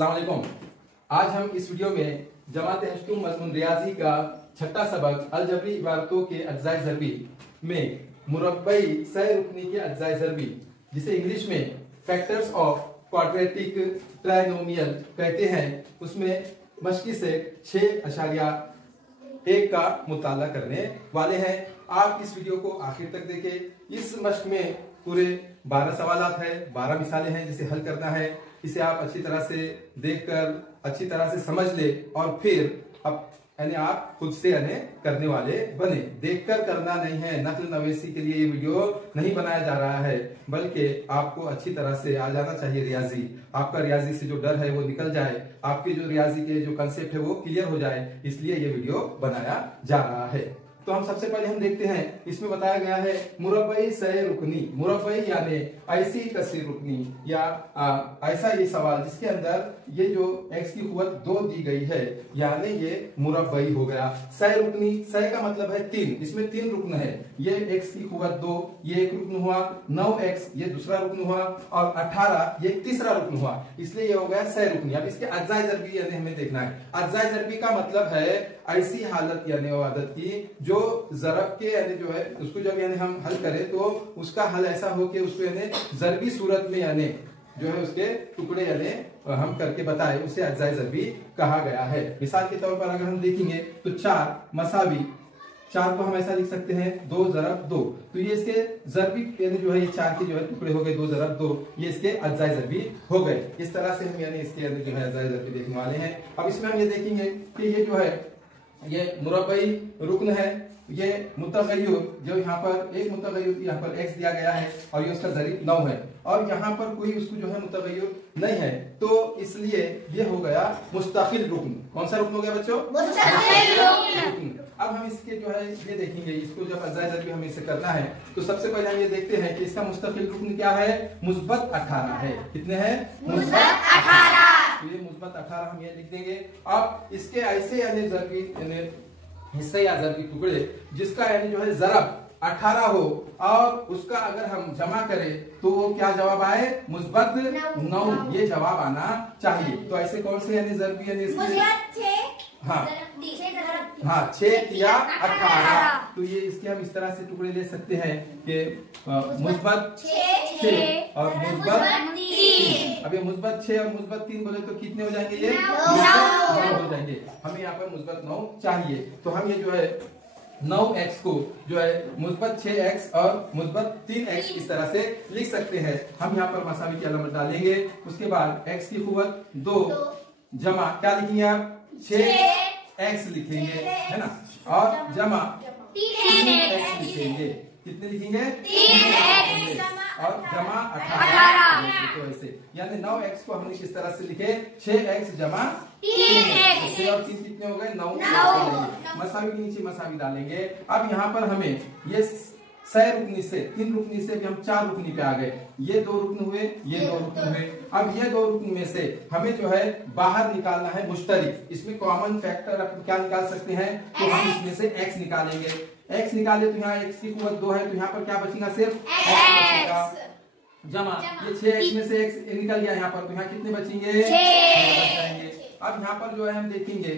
अस्सलाम वालेकुम। आज हम इस वीडियो में जमात हश्तुम मज़मून रियाजी का छठा सबक अलजबरी इबारतों के अज्जाए ज़रबी में मुरब्बई सह रुकनी के अज्जाए ज़रबी, जिसे इंग्लिश में फैक्टर्स ऑफ क्वाड्रेटिक ट्राइनोमियल कहते हैं, उसमें मश्की से 6.1 का मुताला करने वाले हैं। आप इस वीडियो को आखिर तक देखें। इस मश्क में पूरे 12 सवालात है, 12 मिसालें हैं जिसे हल करना है। इसे आप अच्छी तरह से देखकर अच्छी तरह से समझ ले और फिर अब यानी आप खुद से करने वाले बने। देखकर करना नहीं है, नकल नवेसी के लिए ये वीडियो नहीं बनाया जा रहा है, बल्कि आपको अच्छी तरह से आ जाना चाहिए रियाजी। आपका रियाजी से जो डर है वो निकल जाए, आपके जो रियाजी के जो कंसेप्ट है वो क्लियर हो जाए, इसलिए ये वीडियो बनाया जा रहा है। तो हम सबसे पहले हम देखते हैं, इसमें बताया गया है मुरब्बई सह रुकनी। मुरब्बई यानी ऐसी कसीर रुकनी या ऐसा ये सवाल जिसके अंदर ये जो x की कुव्वत 2 दी गई है, यानी ये मुरब्बई हो गया। सह रुकनी, सह का मतलब है 3, इसमें 3 रुकन है। ये x की कुव्वत 2, ये एक रुकन हुआ, 9x ये दूसरा रुकन हुआ और 18 ये तीसरा रुकन हुआ, इसलिए ये हो गया सह रुकनी। अब इसके अज्जाए ज़रबी यानी हमें देखना है। अज्जाए ज़रबी का मतलब है ऐसी हालत यानी वो आदत की जो ज़रब के यानी जो है उसको जब यानी हम हल करें तो उसका हल ऐसा हो कि उसको यानी ज़रबी सूरत में यानी जो है उसके टुकड़े यानी हम करके बताए, उसे अज्जाए ज़रबी कहा गया है। मिसाल के तौर पर अगर हम देखेंगे तो 4 मसावी, 4 को हम ऐसा लिख सकते हैं 2 ज़रब 2, तो ये इसके ज़रबी यानी जो है ये 4 के जो है टुकड़े हो गए, 2 ज़रब 2, ये इसके अज्जाए ज़रबी हो गए। इस तरह से हम यानी इसके अंदर जो है अज्जाए ज़रबी देखने वाले हैं। अब इसमें हम ये देखेंगे कि ये जो है ये मुरब्बई रुकन है, ये मुतगय्यर जो यहाँ पर एक मुतगय्यर यहाँ पर x दिया गया है और ये उसका ज़रीब 9 है और यहाँ पर कोई उसको जो है मुतगय्यर नहीं है, तो इसलिए ये हो गया मुस्तकिल रुकन। कौन सा रुकन हो गया बच्चों? मुस्तकिल रुकन। अब हम इसके जो है ये देखेंगे, इसको जब अज्जाए ज़रबी हमें इसे करना है तो सबसे पहले हम ये देखते हैं कि इसका मुस्तकिल रुकन क्या है। मुस्बत 18 है। कितने हैं? मुस्बत 18। तो ये मुस्बत 18 हम ये लिख देंगे। अब इसके ऐसे यानी ज़रबी यानी हिस्से या ज़रबी टुकड़े जिसका यानी जो है ज़रब 18 हो और उसका अगर हम जमा करें तो वो क्या जवाब आए? मुस्बत 9, ये जवाब आना चाहिए। तो ऐसे कौन से यानी ज़रबी यानी हाँ 6 या 18, तो ये इसके हम इस तरह से टुकड़े ले सकते हैं कि मुस्बत 6 और मुस्बत 3। अब ये मुस्बत 6 और मुस्बत 3 बोले तो कितने हो जाएंगे? ये 9 हो जाएंगे। हमें यहाँ पर मुस्बत 9 चाहिए, तो हम ये जो है 9x को जो है मुस्बत 6x और मुस्बत 3x इस तरह से लिख सकते हैं। हम यहाँ पर मसावी की अलामत डालेंगे, उसके बाद x की कुव्वत 2 जमा क्या लिखेंगे आप? 6x लिखेंगे, है ना, और जमा 3x लिखेंगे। कितने लिखेंगे? 3x और जमा 18। तो ऐसे यानी 9x को हमने किस तरह से लिखे? 6x जमा 3x। 6 और 3 कितने हो गए? 9। मसावी के नीचे मसावी डालेंगे। अब यहाँ पर हमें ये सह रुकनी से 3 रुकनी से भी हम 4 रुकनी पे आ गए। ये 2 रुकन हुए, ये 2 रुकन हुए। अब ये 2 रुकन में से हमें जो है बाहर निकालना है मुश्तरिक। इसमें कॉमन फैक्टर अपन क्या निकाल सकते हैं? तो हम इसमें से x निकालेंगे। x निकाले तो यहाँ x की कुव्वत 2 है, तो यहाँ पर क्या बचेगा? सिर्फ x बचेगा। जमा ये 6x में से x निकल गया यहाँ पर, तो यहाँ कितने बचेंगे? 6। अब यहाँ पर जो है हम देखेंगे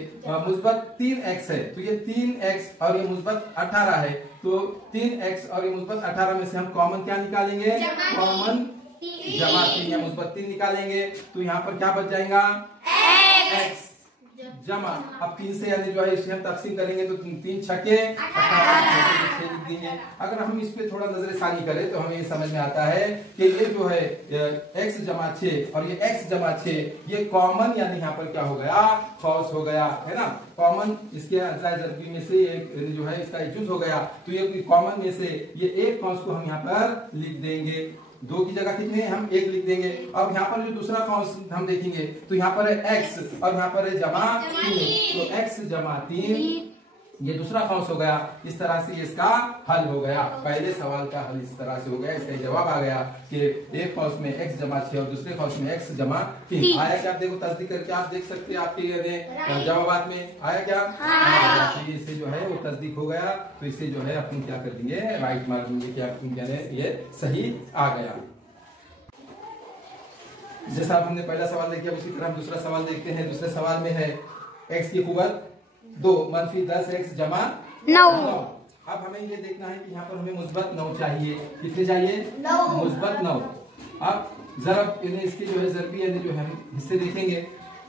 मुस्बत 3x है, तो ये 3x और ये मुस्बत 18 है, तो 3x और ये मुस्बत 18 में से हम कॉमन क्या निकालेंगे? कॉमन जमा 3 या मुस्बत 3 निकालेंगे, तो यहाँ पर क्या बच जाएगा? x जमा। अब 3 से यानी जो है इसे हम तकसीम करेंगे तो 3 छके 18 लिख देंगे। अगर हम इस पे थोड़ा नजरसानी करें तो हमें ये समझ में आता है कि ये जो है x जमा 6 और ये x जमा 6 ये कॉमन यानी यहाँ पर क्या हो गया? खौस हो गया, है ना। कॉमन इसके अज्जाए ज़रबी में से एक जो है इसका जुज़ हो गया, तो ये कॉमन में से ये एक कौस को हम यहाँ पर लिख देंगे। 2 की जगह कितने हम 1 लिख देंगे। अब यहाँ पर जो दूसरा कौंस हम देखेंगे तो यहाँ पर है x और यहाँ पर है जमा 3, तो x जमा 3 ये दूसरा कौंस हो गया। इस तरह से इसका हल हो गया। पहले सवाल का हल इस तरह से हो गया, इसका जवाब आ गया कि एक कौंस में x जमा 6 और दूसरे कौंस में x जमा 3 आया। क्या आप देखो तस्दीक करके आप देख सकते हैं आपके जवाबात में आया क्या? इससे जो है वो तस्दीक हो गया, तो इससे जो है अपन क्या कर देंगे? राइट मार देंगे कि आप ये सही आ गया। जैसा हमने पहला सवाल देखा उसी तरह हम दूसरा सवाल देखते हैं। दूसरे सवाल में है x की कुव्वत 2 - 10x जमा 9। अब हमें ये देखना है कि यहाँ पर हमें मुस्बत 9 चाहिए। कितने चाहिए? मुस्बत 9। अब जरब यानी इसके जो है ज़रबी यानी जो है हिस्से देखेंगे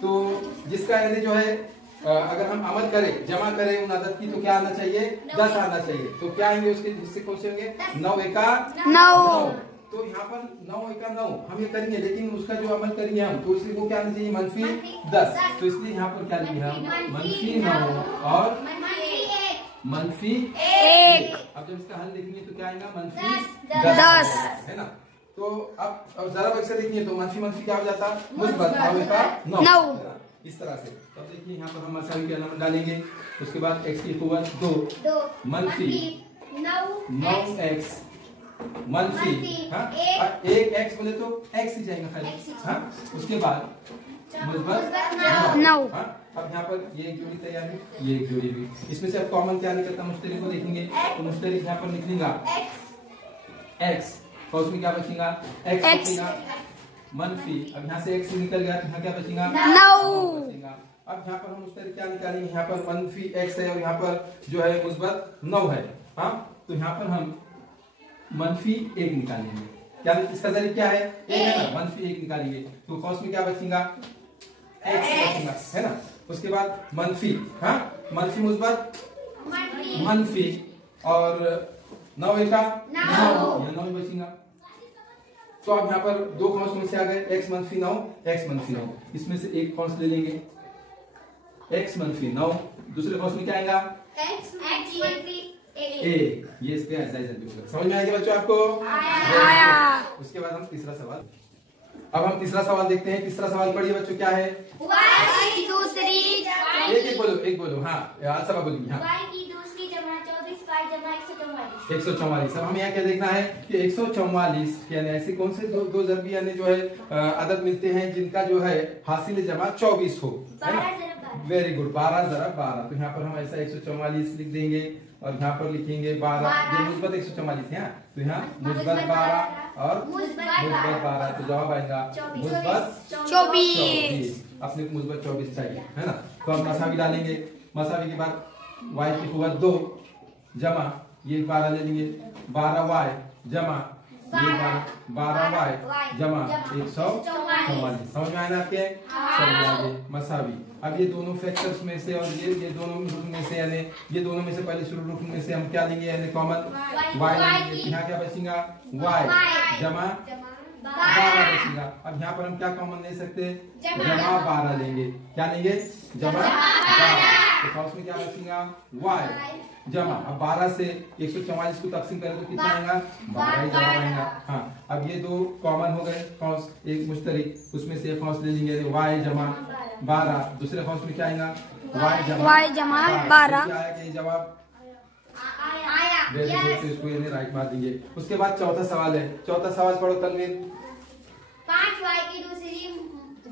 तो जिसका यानी जो है अगर हम अमल करें जमा करें उन अदद की तो क्या आना चाहिए? 10 आना चाहिए। तो क्या आएंगे उसके हिस्से कौन से होंगे? 9 एका 9। तो यहाँ पर 9 एका 9 हम ये करेंगे, लेकिन उसका जो अमल करेंगे हम तो इसलिए वो क्या आना चाहिए? -10। तो इसलिए यहाँ पर क्या लिखे हम? -9 और -1। अब जब इसका हल देखेंगे तो क्या आएगा? -10 है ना। तो अब जरा अक्सर देखिए तो मनफी क्या हो जाता? मुस्बत 9। इस तरह से। तो अब देखिए यहाँ पर हम मसावी की अलामत डालेंगे। उसके बाद x की कुव्वत 2 -9x एक x बोले तो x ही जाएगा खाली। हाँ, उसके बाद मुस्बत 9। अब यहाँ पर ये एक जोड़ी तैयार है, ये एक जोड़ी भी। इसमें से अब कॉमन क्या निकलता? मुश्तरिक को देखेंगे तो मुश्तरिक यहाँ पर निकलेगा x और उसमें क्या बचेगा? x बचेगा मनफी। अब यहाँ से x निकल गया तो यहाँ क्या बचेगा? 9। अब यहाँ पर हम उस तरह क्या निकालेंगे? यहाँ पर मनफी x है और यहाँ पर जो है मुस्बत 9 है। हाँ, तो यहाँ पर हम -1 निकालेंगे। क्या इसका ज़रिए क्या है? 1 है ना, -1 निकालेंगे तो कौस में क्या बचेगा? x बचेगा है ना। उसके बाद मनफी, हाँ मनफी मुस्बत मनफी और 9 एका 9 बचेगा। तो अब यहाँ पर दो कौंस में से आ गए x -9 x -9। इसमें से एक कौंस ले लेंगे x -9। दूसरे कौंस में क्या आएगा? x ये इसके समझ में आएगा बच्चों आपको? आया। उसके बाद हम तीसरा सवाल, अब हम तीसरा सवाल देखते हैं। तीसरा सवाल पढ़िए बच्चों, क्या है? y की दूसरी एक बोलो हाँ सब बोलिए। हाँ, y की दूसरी जमा 24 y जमा 144। अब हमें यहाँ क्या देखना है कि 144 यानी ऐसे कौन से दो ज़रबी यानी जो है अदद मिलते हैं जिनका जो है हासिल जमा 24 हो, है ना। Very good, 12 ज़रब 12। तो यहाँ पर हम ऐसा 144 लिख देंगे और यहाँ पर लिखेंगे 12। ये मुस्बत 144 है, तो यहाँ मुस्बत 12 और मुस्बत 12 तो जवाब आएगा मुस्बत 24। अपने मुस्बत 24 चाहिए, है ना। तो हम मसावी डालेंगे। मसावी के बाद y की कुव्वत 2 जमा ये 12 ले लेंगे 12y जमा ये 12y जमा 144। समझ में आया ना आपके? चलिए मसावी। अब ये दोनों फैक्टर्स में से और ये दोनों रुकन में से यानी ये दोनों में से पहले शुरू रुकन में से हम क्या लेंगे? यानी कॉमन y लेंगे। यहाँ क्या बचेगा? y जमा 12 बचेगा। अब यहाँ पर हम क्या कॉमन ले सकते हैं? जमा 12 लेंगे। क्या लेंगे? जमा 12। तो उसमें क्या बचेगा? y जमा। अब 12 से 144 को तकसीम करें तो कितना आएगा? 12 ही जवाब आएगा। हाँ, अब ये दो कॉमन हो गए कौंस, एक मुश्तरिक, उसमें से एक कौंस ले लेंगे y जमा 12। दूसरे कौंस में क्या आएगा? y जमा 12। क्या आया? जवाब आया। वेरी गुड, तो इसको ये राइट मार देंगे। उसके बाद चौथा सवाल है। चौथा सवाल पढ़ो तनवीर। 5y की दूसरी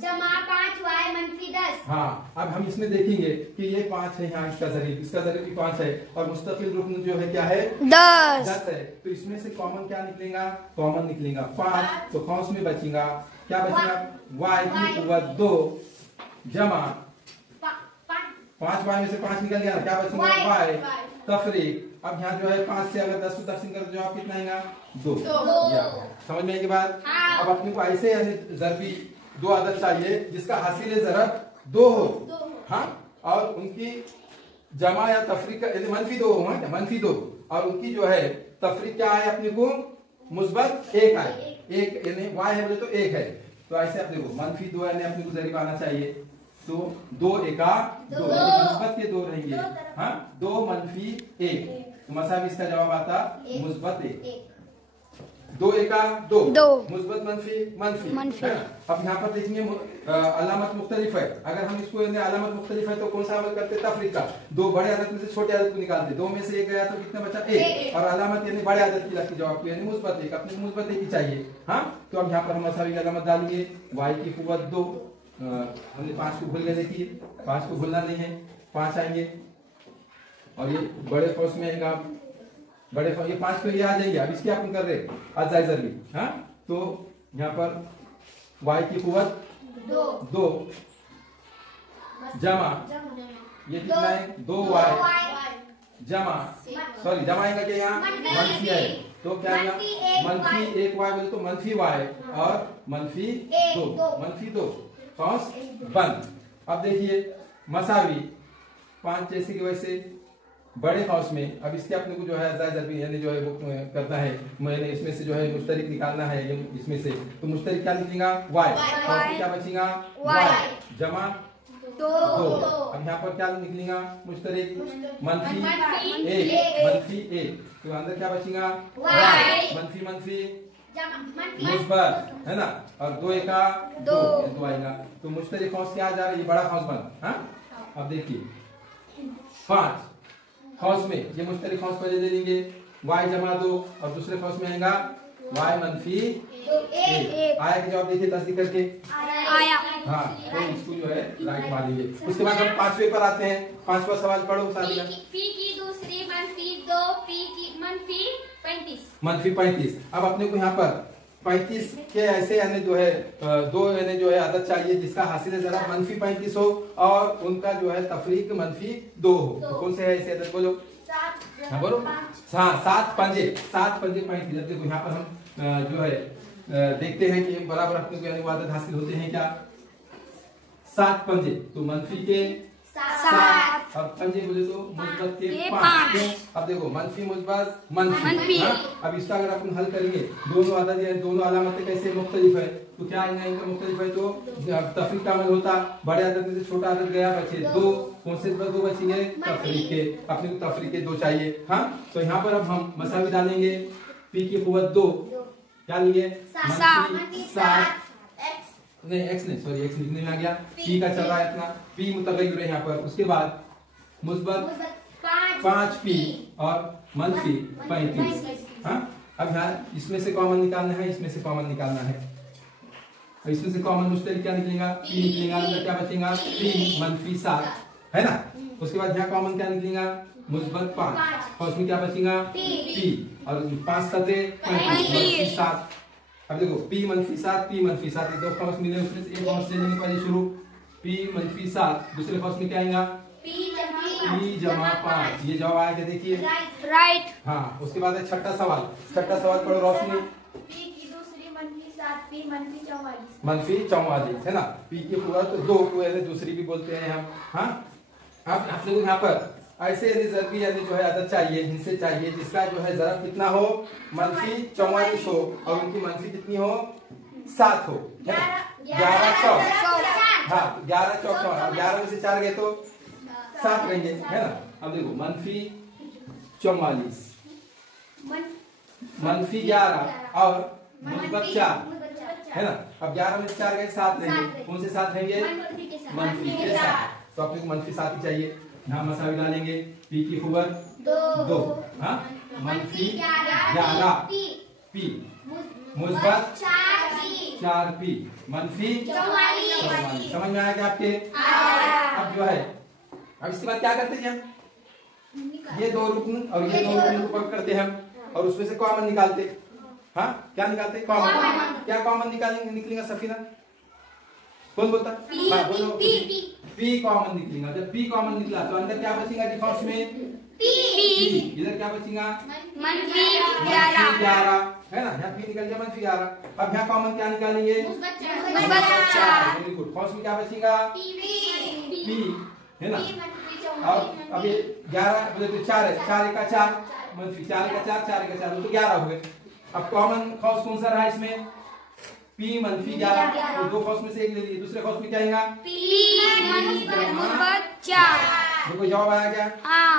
जमा 5y -10। हाँ, अब हम इसमें देखेंगे कि ये 5 है, यहाँ इसका ज़रिए भी 5 है और मुस्तकिल रुकन जो है क्या है? 10 है। तो इसमें से कॉमन क्या निकलेगा? कॉमन निकलेगा 5। तो कौंस में बचेगा? क्या बचेगा? y की कुव्वत 2 जमा 5y में से 5 निकल गया, क्या बचेगा? y तफरीक। अब यहाँ जो है 5 से अगर 10 को तकसीम कर तो जवाब कितना आएगा? 2। समझ में आएगी बात? अब अपने को ऐसे ज़रबी दो अदद चाहिए जिसका हासिल ज़रब 2 हो, हाँ, और उनकी जमा या तफरीक -2 हो, -2 और उनकी जो है तफरीक क्या है अपने को? मुस्बत 1 आए। एक यानी y है बोले तो 1 है। तो ऐसे आप देखो -2 यानी अपने को ज़रिब आना चाहिए। तो 2 एका 2 मुस्बत के 2 रहेंगे, हाँ 2 -1। तो मसावी इसका जवाब आता मुस्बत 1। 2 एका 2 मुस्बत मनफी। अब यहाँ पर देखेंगे अलामत मुख्तलिफ है। अगर हम इसको अलामत मुख्तलिफ है तो कौन सा अमल करते? तफरीक का। दो बड़े अदद में से छोटे अदद को निकालते। 2 में से 1 गया तो कितना बचा? 1। और अलामत यानी बड़े अदद की लगती जवाब को यानी मुस्बत 1। अपने मुस्बत 1 ही चाहिए। हाँ, तो हम यहाँ पर हम मसावी की अलामत डालेंगे। y की कुव्वत 2 हमने 5 को भूल गए, देखिए 5 को भूलना नहीं है, 5 आएंगे और ये बड़े कौस में आएगा। बड़े ये 5 पे ये आ जाएंगे। अब इसकी अपन कर रहे अजाइजर भी, हाँ, तो यहाँ पर y की कुवत 2 जमा ये कितना है 2y जमा सॉरी जमाएगा क्या यहाँ मंफी है तो क्या आएगा मंफी 1y बोले तो मंफी y और मंफी 2 कौंस बंद। अब देखिए मसावी 5 जैसे की वैसे बड़े कौंस में अब इसके अपने को जो है यानी जो है वो करना है मैंने इसमें से जो है मुश्तरिक निकालना है इसमें से तो मुश्तरिक क्या निकलेगा y और क्या बचेगा y जमा 2 अब यहाँ पर क्या निकलेगा मुश्तरिक मंफी 1 तो अंदर क्या बचेगा y मंफी मुस्बत है ना और 2 का 2 आएगा तो मुश्तरिक कौंस क्या आ जा रहा है ये बड़ा कौंस बन। हाँ अब देखिए 5 कौंस में ये मुश्तरिक कौंस पहले ले लेंगे y जमा 2 और दूसरे कौंस में आएगा y मंफी 1 आया कि जवाब देखिए तस्दीक करके आया। हाँ तो इसको जो है राइट मान लीजिए। उसके बाद हम 5वें पर आते हैं। 5वां सवाल पढ़ो सादिया। p की दूसरी मंफी 2 p की मंफी 35 अब अपने को यहाँ पर 35 के ऐसे यानी जो है दो यानी जो है अदद चाहिए जिसका हासिल ज़रा मंफी 35 हो और उनका जो है तफरीक मंफी 2 हो तो कौन से है ऐसे अदद बोलो हाँ बोलो हाँ 7 पंजे 35 देखो यहाँ पर हम जो है देखते हैं कि बराबर अपने को यानी आदत हासिल होते हैं क्या 7 पंजे तो मंफी के 7 और पंजे बोले तो मुस्बत के 5 अब देखो मंफी मुस्बत मंफी अब इसका अगर अपन हल करेंगे दोनों आदत या दोनों अलामतें कैसे मुख्तलिफ है तो क्या आएगा इनका मुख्तलिफ है तो तफरीक का अमल होता बड़े आदत में से छोटा आदत गया बचे 2 कौन से 2 बचेंगे तफरीक के अपने को तफरीक के 2 चाहिए। हाँ तो यहाँ पर अब हम मसावी डालेंगे p की कुव्वत 2 क्या लिए 7 नहीं x नहीं सॉरी x लिखने में आ गया p का चल रहा है इतना p मुतगय्यर है यहाँ पर। उसके बाद मुस्बत 5p और मंफी 35। हाँ अब यहाँ इसमें से कॉमन निकालना है इसमें से कॉमन निकालना है इसमें से कॉमन मुश्तरिक क्या निकलेगा p निकलेगा अंदर क्या बचेगा p मंफी 7 है ना। उसके बाद यहाँ कॉमन क्या निकलेगा मुस्बत 5 और उसमें क्या बचेगा p और 5 सते 7। अब देखो p मंफी 7 दो कॉमन मिले उसमें से एक कॉमन से लेने पहले शुरू p मंफी 7 दूसरे कॉमन में क्या आएगा p जमा 5 ये जवाब आएगा देखिए राइट। हाँ उसके बाद है छठा सवाल पढ़ो रोशनी p की दूसरी मंफी 7 p मंफी 44 है ना p की पूरा तो 2 को यानी दूसरी भी बोलते हैं हम। हाँ अब आप लोग यहाँ पर ऐसे यानी ज़रबी यानी जो है अदद चाहिए हिस्से चाहिए जिसका जो है ज़रब कितना हो मंफी 44 हो और उनकी मंफी कितनी हो 7 हो है ना 11 चौक हाँ 11 चौक 11 में से 4 गए तो 7 रहेंगे है ना। अब देखो मंफी 44 मंफी 11 और मुस्बत 4 है ना। अब 11 में से 4 गए 7 रहेंगे कौन से 7 रहेंगे मंफी के 7 तो अपने को मंफी 7 ही चाहिए। यहाँ मसावी डालेंगे p की कुव्वत 2 हाँ मंफी 11 p मुस्बत 4p मंफी 44 समझ में आया क्या आपके। अब जो है अब इसके बाद क्या करते हैं ये 2 रुकन और ये 2 रुकन को पक करते हैं हम और उसमें से कॉमन निकालते। हाँ क्या निकालते कॉमन क्या कॉमन निकलेगा सफीना कौन बोलता बोलो p कॉमन निकलेगा। जब p कॉमन निकला तो अंदर क्या बचेगा डिफॉल्ट में p इधर क्या बचेगा मंफी 11 है ना। यहाँ p निकल गया मंफी 11। अब यहाँ कॉमन क्या निकालेंगे मुस्बत 4 वेरी गुड फर्स्ट में क्या बचेगा p है ना। अब ये 11 बोले तो 4 है 4 का 4 मंफी 4 का 4 तो 11 हो गए। अब कॉमन कॉस कौन सा रहा इसमें p मंफी 11 तो 2 कॉस में से एक ले लिए दूसरे कॉस में क्या आएगा p मुस्बत 4 देखो जवाब आया क्या। हाँ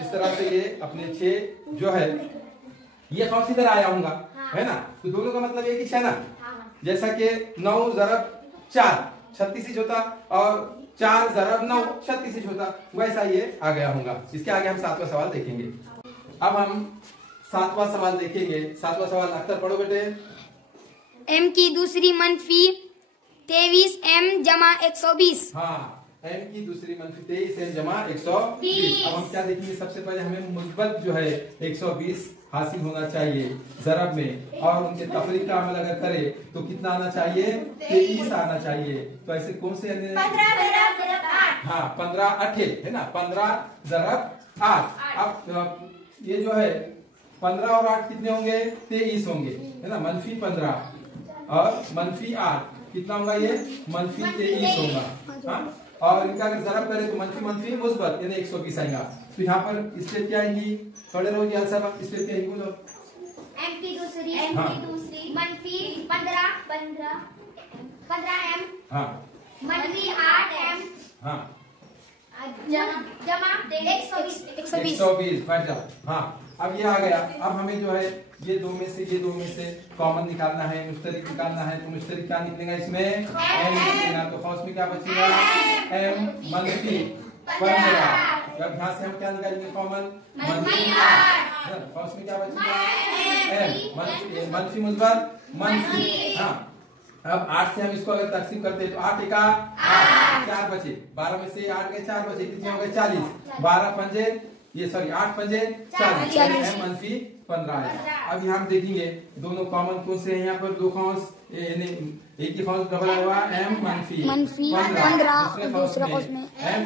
इस तरह से ये अपने 6 जो है ये कौन इधर आया होगा है ना। तो दोनों का मतलब एक ही है ना जैसा कि 9 ज़रब 4 36 होता और 4 ज़रब 9 36 होता वैसा ये आ गया होगा। इसके आगे हम 7वां सवाल देखेंगे। अब हम 7वां सवाल देखेंगे। 7वां सवाल अख्तर पढ़ो बेटे m की दूसरी मंफी 23 m जमा 120 हाँ m की दूसरी मंफी 23 m जमा 120। अब हम क्या देखेंगे, सबसे पहले हमें मुस्बत जो है 120 हासिल होना चाहिए जरब में, और उनके तफरीक का अमल अगर करे तो कितना आना चाहिए, 23 आना चाहिए। तो ऐसे कौन से 15 8 है ना, 15 ज़रब 8। अब ये जो है 15 और 8 कितने होंगे, 23 होंगे है ना। मनफी 15 और मनफी 8 कितना होगा, ये मनफी 23 होगा। हाँ, और इनका अगर ज़रब करें तो मनफी मनफी मुस्बत यानी 120 आएगा। तो यहाँ पर स्टेप क्या आएंगी, थोड़े रोज याद सब स्टेप क्या आएंगी, बोलो। m की दूसरी मनफी 15 m, हाँ मनफी 8 m, हाँ जमा 120 बैठ जाओ। हाँ, अब ये आ गया। अब हमें जो है ये दो में से कॉमन निकालना है, मुश्तरिक निकालना है। तो मुश्तरिक क्या निकलेगा इसमें, m निकलेगा। तो फर्स्ट में क्या बचेगा, m मनफी 15। अब यहाँ से हम क्या निकालेंगे, कॉमन मनफी 8। फर्स्ट में क्या बचेगा, m मनफी मुस्बत मनफी। हाँ, अब 8 से हम इसको अगर तकसीम करते हैं तो 8 एका 8, 4 बचे। 12 में से 8 गए 4 बचे, कितने हो गए 40। 12 पंजे 8 पंजे 40, मनफी 15 है। अब यहाँ हम देखेंगे दोनों कॉमन कौन से हैं, यहाँ पर दो कौंस, एक ही कौंस डबल आया हुआ m मनफी 15, दूसरे कौंस में m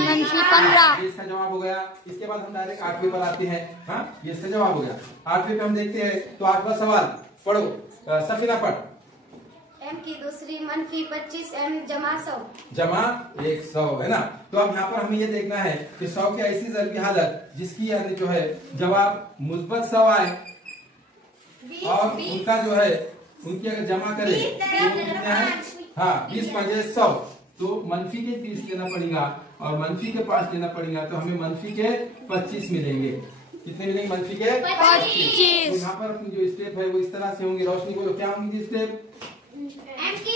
मनफी 15। इसका जवाब हो गया। इसके बाद हम डायरेक्ट 8वें पर आते हैं। हाँ, ये इसका जवाब हो गया। 8वें पे हम देखते हैं। तो 8वां सवाल पढ़ो, सफीना पढ़। m की दूसरी मनफी 25 m जमा 100 है ना। तो अब यहाँ पर हमें ये देखना है कि 100 की ऐसी ज़रबी हालत जिसकी यानी जो है जवाब मुस्बत 100 आए, और उनका जो है उनकी अगर जमा करे तो कितना है, हाँ 20 पंजे 100। तो मनफी के 30 लेना पड़ेगा और मनफी के 5 लेना पड़ेगा। तो हमें मनफी के 25 मिलेंगे। कितने मिलेंगे, मनफी के 25। तो यहाँ पर अपनी जो स्टेप है वो इस तरह से होंगे। रोशनी बोलो क्या होंगी स्टेप, m की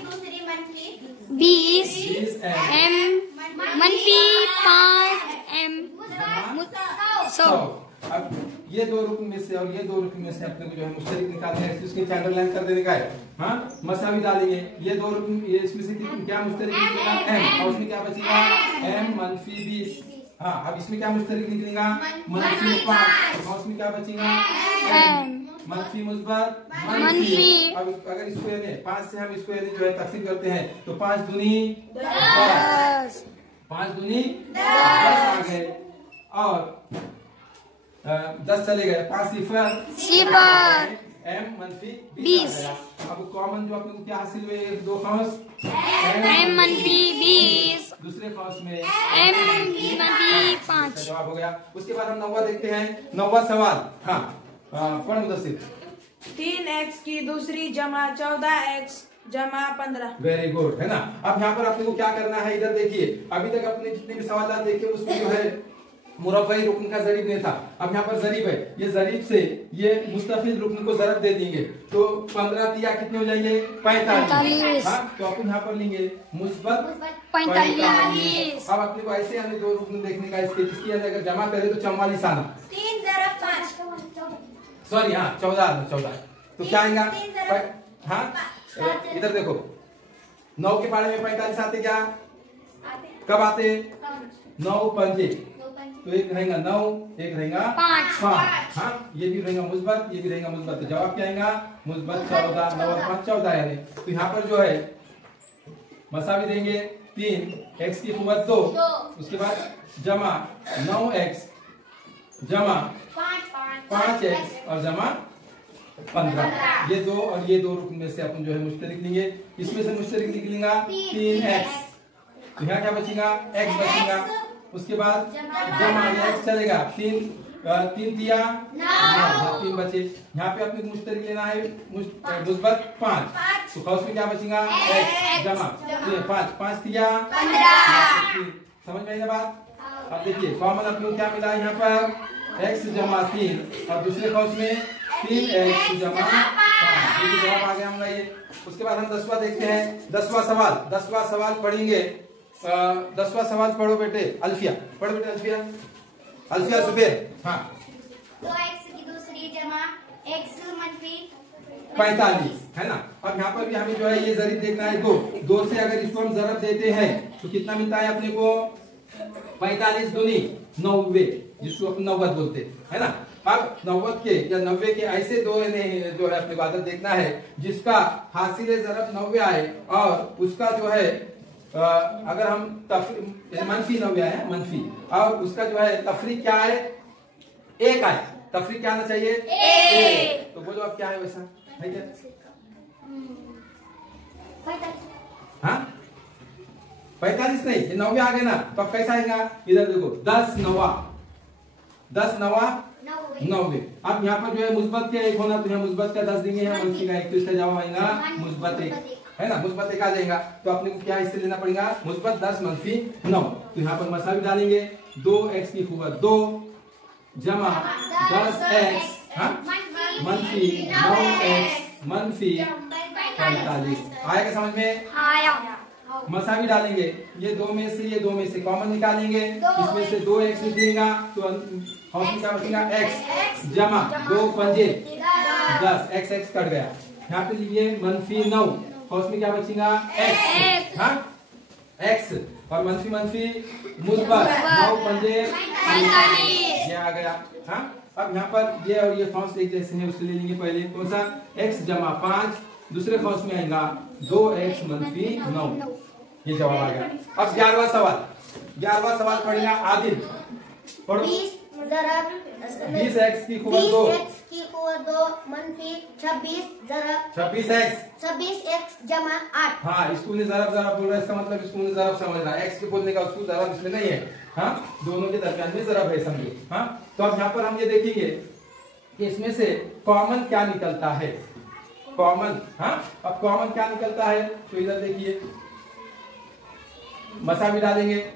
दूसरी मनफी 20 m मनफी 5 m 100। अब ये दो रुकन में से और ये दो रुकन में से अपने को जो है मुश्तरिक निकालना है, इसके कैंडल लाइन कर देने का है। हाँ, मसावी डालेंगे। ये दो रुकन, ये इसमें से क्या मुश्तरिक निकलेगा, m, और उसमें क्या बचेगा, m मनफी 20। हाँ, अब इसमें क्या मुश्तरिक निकलेगा, मनफी 5, और उसमें क्या बचेगा, m मनफी मुस्बत मनफी। अब अगर इसको यानी 5 से हम इसको यानी जो है तकसीम करते हैं तो 5 दूनी 10, 5 दूनी 10 आ गए, और 10 चले गए, 5 सिफर m मनफी 20। अब कॉमन जो अपने को क्या हासिल हुए, दो कौंस m मनफी 20, दूसरे कौंस में m मनफी 5। जवाब हो गया। उसके बाद हम 9वां देखते हैं। 9वां सवाल, हाँ पढ़ मुदस्सिर। 3x की दूसरी जमा 14x जमा 15। वेरी गुड है ना। अब यहाँ पर अपने को क्या करना है, इधर देखिए। अभी तक अपने जितने भी सवाल देखे उसमें जो है मुरब्बई रुकन का जरीब नहीं था। अब यहाँ पर जरीब है, ये जरीब से ये मुस्तफिल रुकन को जरब दे देंगे तो 15 दिया कितने हो जाएंगे, 45। हाँ, तो अपन यहाँ पर लेंगे मुस्बत 45। अब अपने को ऐसे यानी दो रुकन देखने का, इसके जिसकी अगर जमा करे तो 44 आना, 3 ज़रब 5 सॉरी हाँ 14। तो क्या आएगा, हाँ इधर देखो 9 के पारे में 45 आते, क्या कब आते, 9 पंजे। तो एक रहेगा 9, एक रहेगा 5। हाँ, ये भी रहेगा मुस्बत, ये भी रहेगा मुस्बत। तो जवाब क्या आएगा, मुस्बत 14, 9 और 5 14 यानी। तो यहाँ पर जो है मसावी देंगे 3, x की कुव्वत 2, उसके बाद जमा 9x जमा 5x और जमा 15। ये दो और ये दो रुकन में से अपन जो है मुश्तरिक लेंगे। इसमें से मुश्तरिक निकलेगा 3x। तो यहाँ क्या बचेगा, x बचेगा। उसके बाद जमा x चलेगा, 3 दिया 3 बचे। यहाँ पे अपने मुश्तरिक लेना है मुस्बत 5। तो कौस में क्या बचेगा, x जमा 5 दिया 15। समझ में आई ना बात। अब देखिए कॉमन अपने को क्या मिला यहाँ पर, x जमा 3 और दूसरे कौस में 3x जमा 5। ये जवाब आ गया हमारा ये। उसके बाद हम 10वां देखते हैं। 10वां सवाल पढ़ेंगे। 10वां सवाल पढ़ो बेटे, अल्फिया पढ़ो बेटे, अल्फिया जुबैर। हाँ, 2x की दूसरी जमा x मनफी 45, है ना। अब यहाँ पर भी हमें जो है ये ज़रिब देखना है 2, 2 से अगर इसको हम ज़रब देते हैं तो कितना मिलता है अपने को 45 दूनी 90, जिसको अपन 90 बोलते हैं, है ना। अब 90 के या 90 के ऐसे दो जो है अपने को आदत देखना है जिसका हासिल ज़रब 90 आए और उसका जो है अगर हम मनफी 90 आए मनफी, और उसका जो है तफरी क्या है 1 आए, तफरी क्या आना चाहिए 1। तो बोलो अब क्या है वैसा है क्या? हाँ 45 नहीं, ये 90 आ गए ना, तो अब कैसा आएगा इधर देखो 10 9 90। अब यहाँ पर जो है मुस्बत के 1 होना, तो यहाँ मुस्बत का 10 देंगे, यहाँ मनफी का 1, तो इसका जवाब आएगा मुस्बत 1, है ना। मुस्बत 1 आ जाएगा, तो अपने को क्या इससे लेना पड़ेगा मुस्बत 10 मनफी 9। तो यहाँ पर मसावी डालेंगे 2x की खूबत 2 जमा 10x मनफी 9x मनफी 45। आएगा समझ में? मसावी डालेंगे, ये 2 में से ये 2 में से कॉमन निकालेंगे, इसमें से 2x निकलेगा तो हौस में क्या बचेगा x जमा 2 पंजे 10, x कट गया। यहाँ पे लिखिए मनफी 9, हौस में क्या बचेगा x, हाँ x, और मनफी मुस्बत 9 पंजे 45, ये आ गया। हाँ अब यहाँ पर ये और ये हौस एक जैसे हैं, उसके ले लेंगे पहले कौन सा x जमा 5, दूसरे हौस में आएगा 2x मनफी 9, ये जवाब आ गया। अब 11वां सवाल पढ़ेगा आदिल, पढ़ो। 20x की खूबत 2 मनफी 26 ज़रब 26x जमा 8। हाँ स्कूल ने ज़रब बोल रहा है, इसका मतलब स्कूल ने ज़रब समझ रहा है, x के बोलने का उसको ज़रब इसमें नहीं है, हाँ दोनों के दरमियान में ज़रब है समझो। हाँ तो अब यहाँ पर हम ये देखेंगे कि इसमें से कॉमन क्या निकलता है, कॉमन। हाँ अब कॉमन क्या निकलता है, तो इधर देखिए मसावी डालेंगे।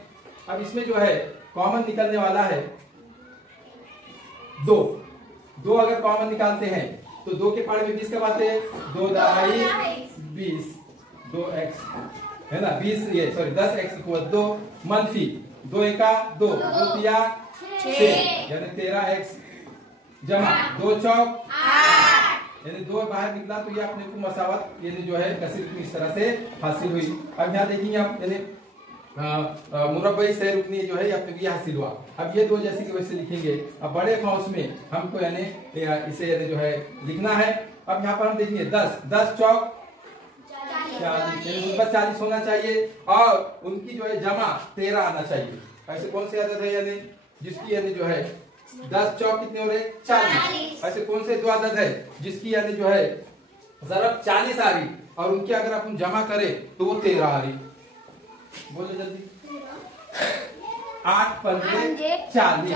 अब इसमें जो है कॉमन निकलने वाला है 2 अगर कॉमन निकालते हैं तो 2 के पाड़े में 20 कब आते हैं 2 दाई 20, 2x है ना 20 ये सॉरी 10x की 2 मनफी 2 एका 2 2 तिया 6 यानी 13x जमा 2 चौक 8, यानी 2 बाहर निकला तो ये अपने को मसावत यानी जो है कसर इस तरह से हासिल हुई। अब यहाँ देखेंगे आप यानी मुरब्बई से रुकनी जो है अपने को हासिल हुआ। अब ये 2 जैसे कि वैसे लिखेंगे। अब बड़े कौंस में हमको यानी इसे यानी जो है लिखना है। अब यहाँ पर हम देखेंगे 10 चौक 40 होना चाहिए और उनकी जो है जमा 13 आना चाहिए। ऐसे कौन सी आदत है यानी जिसकी यानी जो है 10 चौक कितने हो रहे 40। ऐसे कौन से 2 आदत है जिसकी यानी जो है ज़रब 40 आ रही और उनकी अगर अपन जमा करें तो वो 13 आ रही। बोलो जल्दी 8 पंजे 40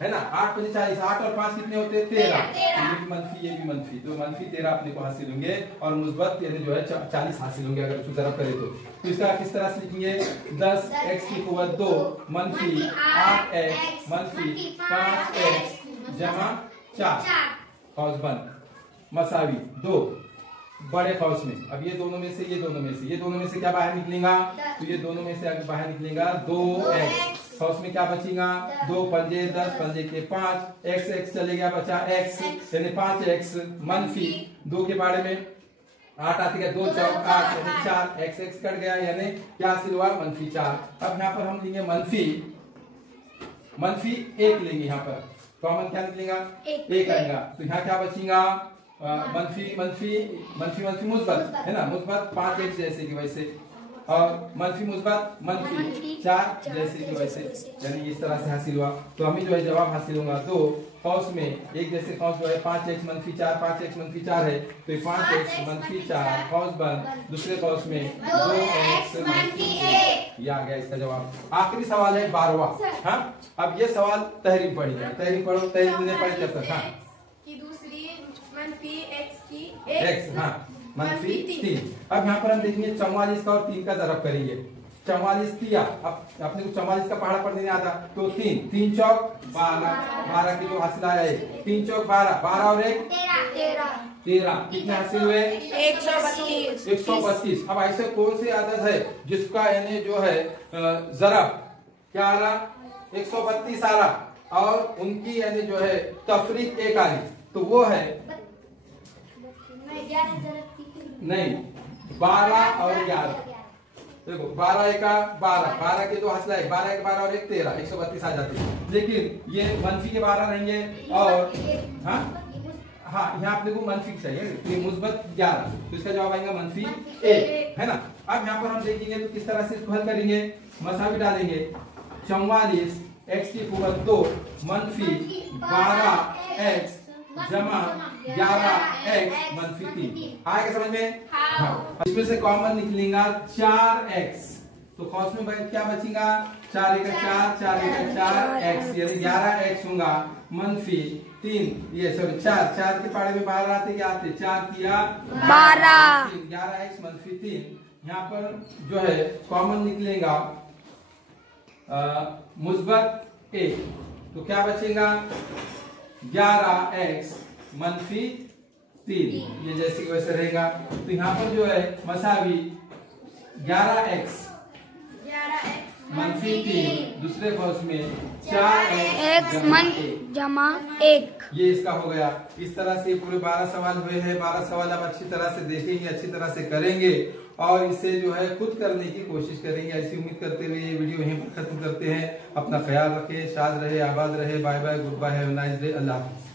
है ना 8 पंजे 40, 8 और 5 कितने होते हैं 13। ये भी मनफी ये भी मनफी, तो मनफी 13 अपने को हासिल होंगे और मुस्बत यानी जो है 40 हासिल होंगे अगर उसको ज़रब करें तो इसका किस तरह से लिखेंगे 10x की खूबत 2 मनफी 8x मनफी 5x जमा 4 कौस बंद मसावी 2 बड़े कौस में। अब ये दोनों में से ये दोनों में से क्या बाहर निकलेगा, तो ये दोनों में से अगर बाहर निकलेगा 2x कौस में क्या बचेगा 2 पंजे 10 पंजे के 5 x चलेगा बचा x यानी 5x मनफी 2 के बारे में 8 आती है 2 चौक 8 यानी 4 x कट गया यानी क्या हासिल हुआ मनफी 4। अब यहाँ पर हम लेंगे मनफी 1 लेंगे, यहाँ पर कॉमन क्या निकलेगा 1 आएगा तो यहाँ क्या बचेगा मनफी मुस्बत है ना मुस्बत 5x जैसे कि वैसे और मनफी मुस्बत मनफी 4 जैसे कि वैसे यानी इस तरह से हासिल हुआ। तो हमें जो है जवाब हासिल होगा 2 कौस में एक जैसे कौस जो है 5x मनफी 4 5x मनफी 4 है तो 5x मनफी 4 कौस बंद दूसरे कौस में 2x मनफी 1, ये आ गया इसका जवाब। आखिरी सवाल है 12वां। हाँ अब ये सवाल तहरीर पढ़िए, तहरीर पढ़ो, तहरीर ने पढ़े जब तक। हाँ मनफी x की x हाँ मनफी 3। अब यहाँ पर हम देखेंगे 44 का और 3 का ज़रब करेंगे। 44 दिया, अब अपने को 44 का पहाड़ा पढ़ने नहीं आता तो 3 चौक 12 की जो हासिल आया है 3 चौक 12 और 1 13 कितने हासिल हुए 132। अब ऐसे कौन सी आदत है जिसका यानी जो है ज़रब क्या आ रहा 132 आ रहा और उनकी यानी जो है तफरीक 1 आ रही, तो वो है नहीं, 12 और 11। देखो 12 एका 12, 12 के तो हंसला है, 12 एक 12 और 1 13, 132 आ जाते हैं। लेकिन ये मनफी के 12 रहेंगे और हाँ यहाँ अपने को मनफी चाहिए, तो ये मुस्बत 11, तो इसका जवाब आएगा मनफी 1, है ना। अब यहाँ पर हम देखेंगे तो किस तरह से इसको हल करेंगे, मसावी डालेंगे। 44 x की पूरक 2 मनफी 12x जमा 11x मनफी 3। आएगा समझ में? हाँ। इसमें से कॉमन निकलेगा 4x, तो कॉस में क्या बचेगा, 4 एक 4, 4 एक 4x, यानी 11x होगा मनफी 3, ये सॉरी 4 के पाड़े में 12 आते क्या आते, 4 किया 12, 11x मनफी 3। यहाँ पर जो है कॉमन निकलेगा मुस्बत 1, तो क्या बचेगा 11x मनफी 3, ये जैसे कि वैसे रहेगा। तो यहाँ पर जो है मसावी 11x मनफी 3, दूसरे बॉक्स में 4x जमा 1, ये इसका हो गया। इस तरह से पूरे 12 सवाल हुए हैं। 12 सवाल आप अच्छी तरह से देखेंगे, अच्छी तरह से करेंगे और इसे जो है खुद करने की कोशिश करेंगे। ऐसी उम्मीद करते हुए ये वीडियो यहीं पर खत्म करते हैं। अपना ख्याल रखें, शाद रहे, आबाद रहे। Bye bye, good bye, have a nice day, अल्लाह हाफिज़।